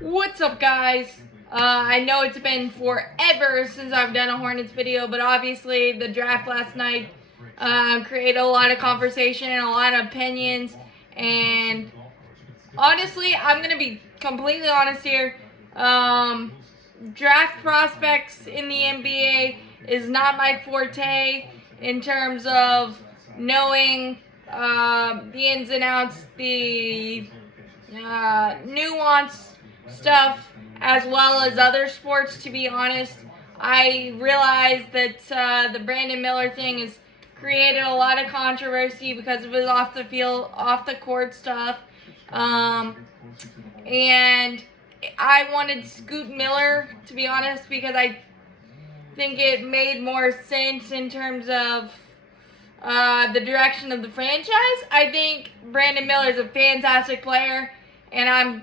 What's up, guys? I know it's been forever since I've done a Hornets video, but obviously the draft last night created a lot of conversation, a lot of opinions, and honestly, I'm going to be completely honest here. Draft prospects in the NBA is not my forte in terms of knowing the ins and outs, the nuance stuff, as well as other sports. To be honest, I realized that the Brandon Miller thing has created a lot of controversy because of his off the field, off the court stuff, and I wanted Scoot Miller, to be honest, because I think it made more sense in terms of the direction of the franchise. I think Brandon Miller is a fantastic player, and I'm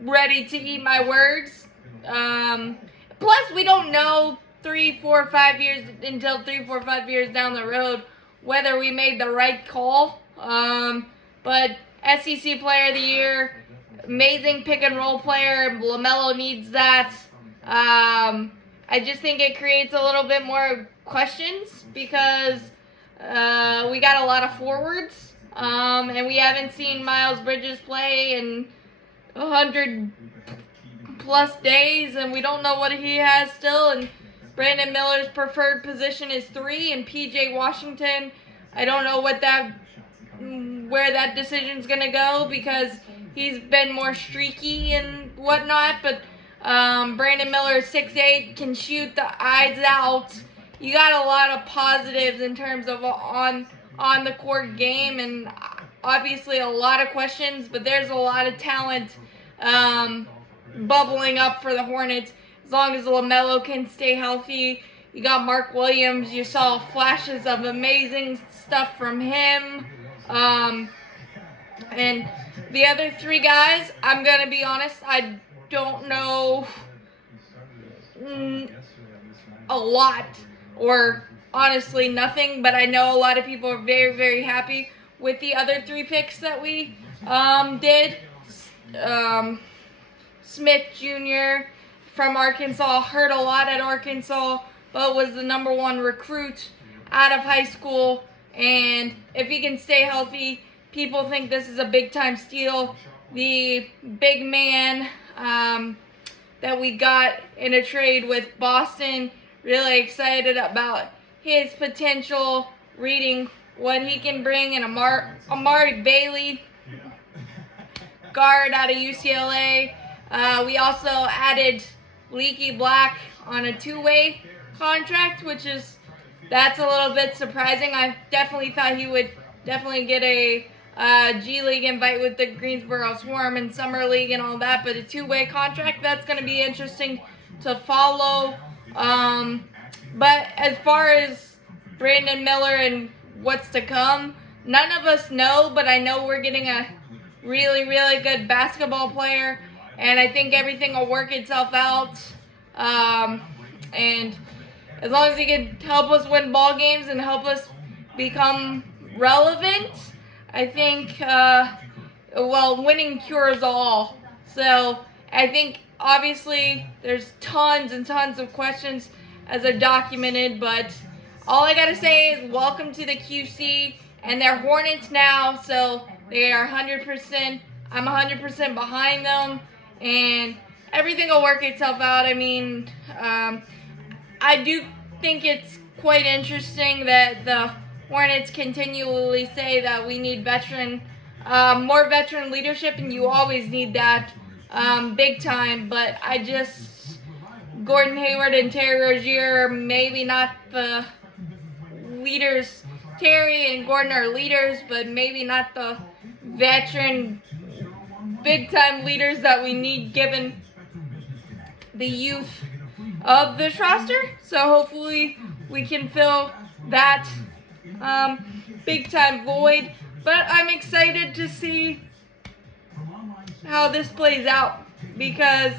ready to eat my words. Plus, we don't know 3, 4, 5 years until 3, 4, 5 years down the road whether we made the right call. But SEC Player of the Year, amazing pick and roll player. LaMelo needs that. I just think it creates a little bit more questions because we got a lot of forwards, and we haven't seen Miles Bridges play in 100+ days, and we don't know what he has still. And Brandon Miller's preferred position is 3, and PJ Washington, I don't know where that decision's gonna go because he's been more streaky and whatnot. But Brandon Miller is 6'8", can shoot the eyes out. You got a lot of positives in terms of on the court game, and obviously a lot of questions, but there's a lot of talent bubbling up for the Hornets as long as LaMelo can stay healthy. You got Mark Williams. You saw flashes of amazing stuff from him. And the other 3 guys, I'm going to be honest, I don't know a lot, or honestly nothing, but I know a lot of people are very, very happy with the other 3 picks that we did. Smith Jr. from Arkansas, hurt a lot at Arkansas, but was the number 1 recruit out of high school. And if he can stay healthy, people think this is a big-time steal. The big man that we got in a trade with Boston, really excited about his potential, reading what he can bring. And Amari Bailey, guard out of UCLA. We also added Leaky Black on a 2-way contract, that's a little bit surprising. I definitely thought he would definitely get a G League invite with the Greensboro Swarm and Summer League and all that, but a 2-way contract, that's going to be interesting to follow. But as far as Brandon Miller and what's to come, none of us know, but I know we're getting a really, really good basketball player, and I think everything will work itself out. And as long as he can help us win ball games and help us become relevant, I think, winning cures all. So I think, obviously, there's tons and tons of questions as I've documented, but all I got to say is welcome to the QC, and they're Hornets now, so they are 100%. I'm 100% behind them, and everything will work itself out. I mean, I do think it's quite interesting that the Hornets continually say that we need more veteran leadership, and you always need that big time. But Gordon Hayward and Terry Rozier are maybe not the leaders. Terry and Gordon are leaders, but maybe not the veteran big time leaders that we need given the youth of this roster. So hopefully we can fill that big time void. But I'm excited to see how this plays out because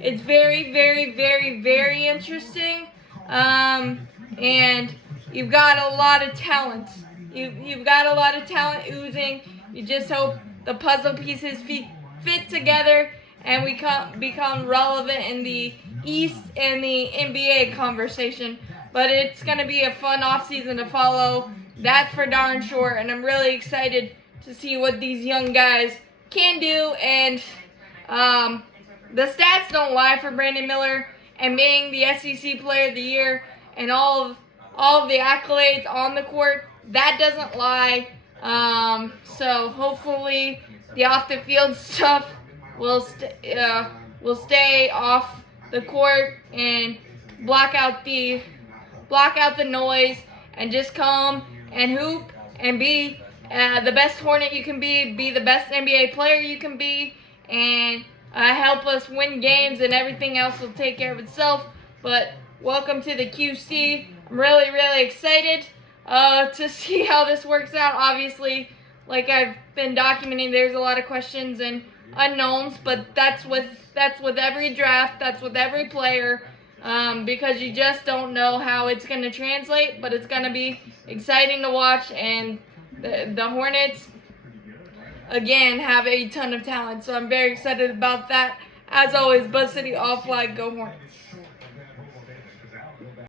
it's very, very, very, very interesting. And you've got a lot of talent. You've got a lot of talent oozing. You just hope the puzzle pieces fit together and we become relevant in the East and the NBA conversation. But it's going to be a fun offseason to follow. That's for darn sure. And I'm really excited to see what these young guys can do. And the stats don't lie for Brandon Miller, and being the SEC Player of the Year and all of the accolades on the court, that doesn't lie. So hopefully the off the field stuff will stay off the court and block out the noise, and just come and hoop and be the best Hornet you can be the best NBA player you can be, and help us win games, and everything else will take care of itself. But welcome to the QC. I'm really, really excited to see how this works out. Obviously, like I've been documenting, there's a lot of questions and unknowns, but that's with every draft, that's with every player, because you just don't know how it's going to translate. But it's going to be exciting to watch, and the Hornets, again, have a ton of talent, so I'm very excited about that. As always, Buzz City, all flag, go Hornets.